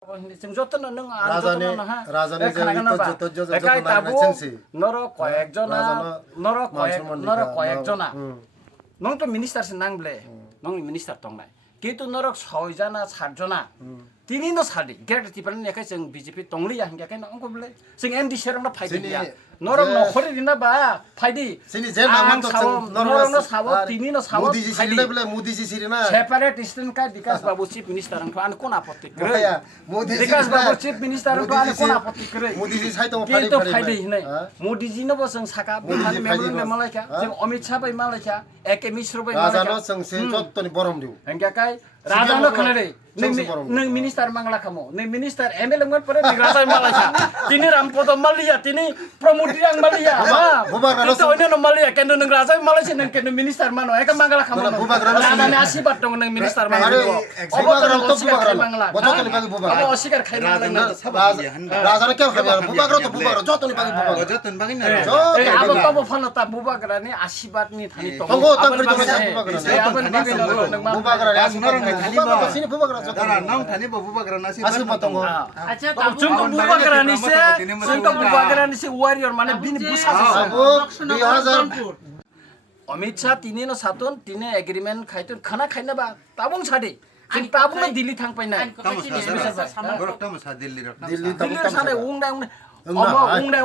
जों যতন নং রাজানি রাজানি যে তো একাই তাবু নর কয়েকজনা নং তো মিনিস্টার সে নাংবলে নং মিনিস্টার তংনাই কিন্তু নরক 6 जना 7 जना তিনি ন সাদি গেট টিপান একাই जों বিজেপি তংলিয়া হিংগাকাই নং কবলে जों এমডি সেরমনা ফাইদিয়া নরক নখরি দিনা বা ফাইদি সিনি যে নামান তো নরক ন সাবো তিনি ন সাবো মোদি জি সিরিনা বলে মোদি জি সিরিনা সেপারেট স্টেট কা বিকাশ বাবু চিফ মিনিস্টার আন কোন আপত্তি করে মোদি বিকাশ বাবু চিফ মিনিস্টার আন কোন আপত্তি করে মোদি জি সাইতো কিন্তু ফাইদি নাই মোদি জি ন বসং সাকা বিধাन मेमोरेन्डाम मेमालायखा जों अमित शाह बाय मालायखा एके मिश्र बाय मालायखा রাজানো সংসে যতনি বরম দিউ হেংগাকাই রাজানো খনারে नों मिनिस्टार मांगला खामो नों मिनिस्टार एमएलए मत परे राजा मालायखा तिनी रामपद मालिया तिनी प्रमोदी आं मालिया तो ओइनो न मालिया केन नों राजा मालायसे नों केन मिनिस्टार मानो एका मांगला खामो राजानि आशीर्वाद दं नों मिनिस्टार मांगला बुबाग्राम तो बुबाग्राम बजतनि बागै बुबाग्राम अब असिकार खाइना राजानो के खाबे बुबाग्राम तो बुबाग्राम जतनि बागै बुबाग्राम जतन बागै न अब तब फानता बुबाग्रानि आशीर्वादनि थानि तो तंगो तंगरि बुबाग्राम बुबाग्राम बुबाग्राम सिनि बुबाग्राम दारा नाम थाने बुबाग्राम नासि आसि मतंगो अच्छा जों तो बुबाग्रानि से वारियर माने बिनि बुसा अब 2000 अमित शाह तिनी न सातन तिने एग्रीमेंट खाइतन खाना खाइना बा ताबुं सादे जों ताबुं दिल्ली थांपायनाय गरक तमसा दिल्ली रक दिल्ली सादे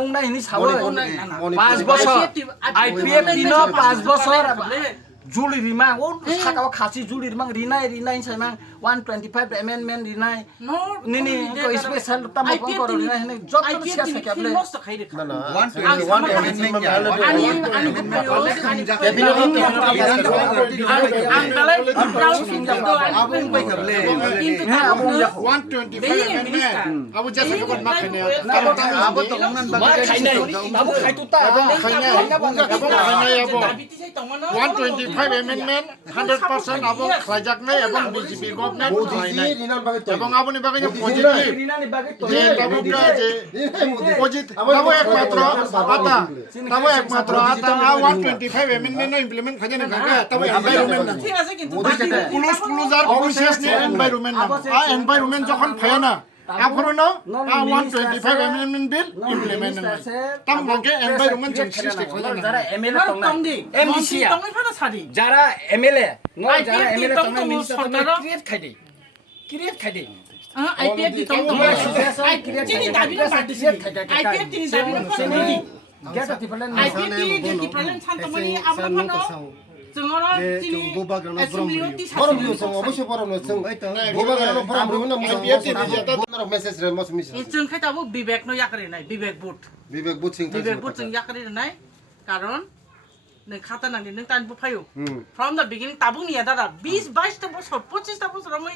उंनाय हिनि साबो 5 বছর आईपीएफ दिनो 5 বছর जुलि रिमा ओ साकाव खासि जुलि रिमा रिनाय साइमा 125 अमेंडमेंट रिनाय निनि को स्पेशल तम को करो रिनाय हने जत सिया सकेबले ना ना 1 अमेंडमेंट आबुं बायखबले 125 अमेंडमेंट अब जैसे को मा खाने आबो तो नन बागै खाइनाय बाबु खाइतुता खाइनाय 125 amendment 100% अब खाइजाकनाय एवं बीजेपी गवर्नमेंट मोदी जी रिनाल बागै तो এবং আপনি বাগै পজিটিভ रिनानि बागे যে তাবুকা যে পজিটিভ তাবো একমাত্র আতা তাবো একমাত্র আতা 125 amendment নো ইমপ্লিমেন্ট খাজে না কাকা তাবো এনভায়রনমেন্ট ঠিক আছে কিন্তু ক্লোজার প্রসেস নি এনভায়রনমেন্ট না এনভায়রনমেন্ট যখন ফায় না আফরনো 125 amendment bill implement না তাম নাকে এনভায়রনমেন্ট চেঞ্জ খাজে না যারা এমএলএ তংনাই এমডিসি যারা এমএলএ নো যারা এমএলএ তংনাই মিনিস্টার তংনাই ক্রিয়েট খাইদে आईपीएफ दी तंग चिनी दाबी ना पार्टिसिपेट आईपीएफ चिनी दाबी ना पार्टिसिपेट गेटा तिफलन आईपीएफ दी डिफरेंट सानतमनि आबो फानो जोंरो चिनी बरम दिउ जों अवश्य बरम जों बुबाग्राम बरम दिउ ना आईपीएफ ति जेता मेसेज रे मस मिस जों खायताबो विवेक नो याकरि नाय विवेक बुट जों याकरि नाय कारण नों खाता नांनि नों तानबो फायो फ्रम द बिगिनिं ताबुं निया दादा 20 22 ता बছর 25 ता बছর मै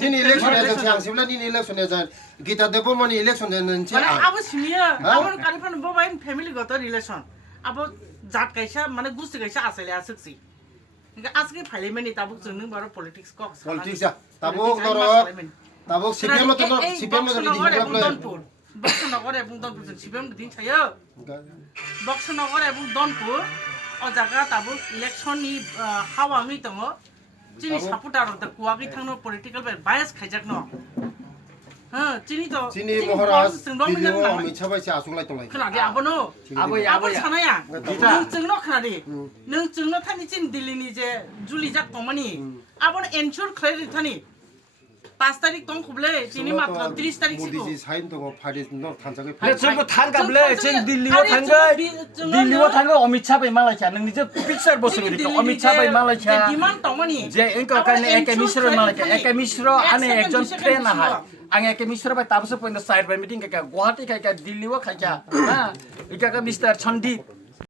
दिन इलेक्शन या जों सिमला दिन इलेक्शन या जाय गीता देबरमानि इलेक्शन जाय माने आबो सिनिया आबो कालिफान बबाइन फैमिली गत रिलेशन आबो जात कायसा माने गुस्ति कायसा आसेले आसक्सि इनका आजके फाइलेमेनि ताबुक जों नों बारो पॉलिटिक्स कक पॉलिटिक्स या ताबुक सीपीएम तो दनपुर बक्सनगर एवं दनपुर जों सीपीएम दिन छायो बक्सनगर एवं दनपुर अ जागा ताबुक इलेक्शन नि हावा मै दङ चिनी सापोर्टार द कुवागै थांनो पॉलिटिकल बायस खाइजाक न चिनी तो चिनी महाराज दिल्ली अमित शाह बायसे आसुंलाय तंलाय खोनादे आबनो आबै सानाया नों जोंनो खोनादे नों जोंनो थानि चिन दिल्लीनि जे जुलि जाक तंमानि आबन एनश्योर खालाय थानि 5 तारिख तंग खुबले चिनी मात्र 30 तारिख मोदी जी साइन दङ फाइदे न थानजागै जोंबो थांगाबले जों दिल्लीयाव थांगो अमित शाह बाय मालायखा नोंनि जे पिक्चार बसुरि अमित शाह बाय मालायखा डिमान्ड तंमानि जे इनका काने एके मिश्र मालायखा एके मिश्र आने एकजन ट्रेन आहा आं एके मिश्र बाय ताबसो पइनो साइड बाय मिटिंग का गुवाहाटी का दिल्लीयाव खायका हा इका मिस्टर सन्दीप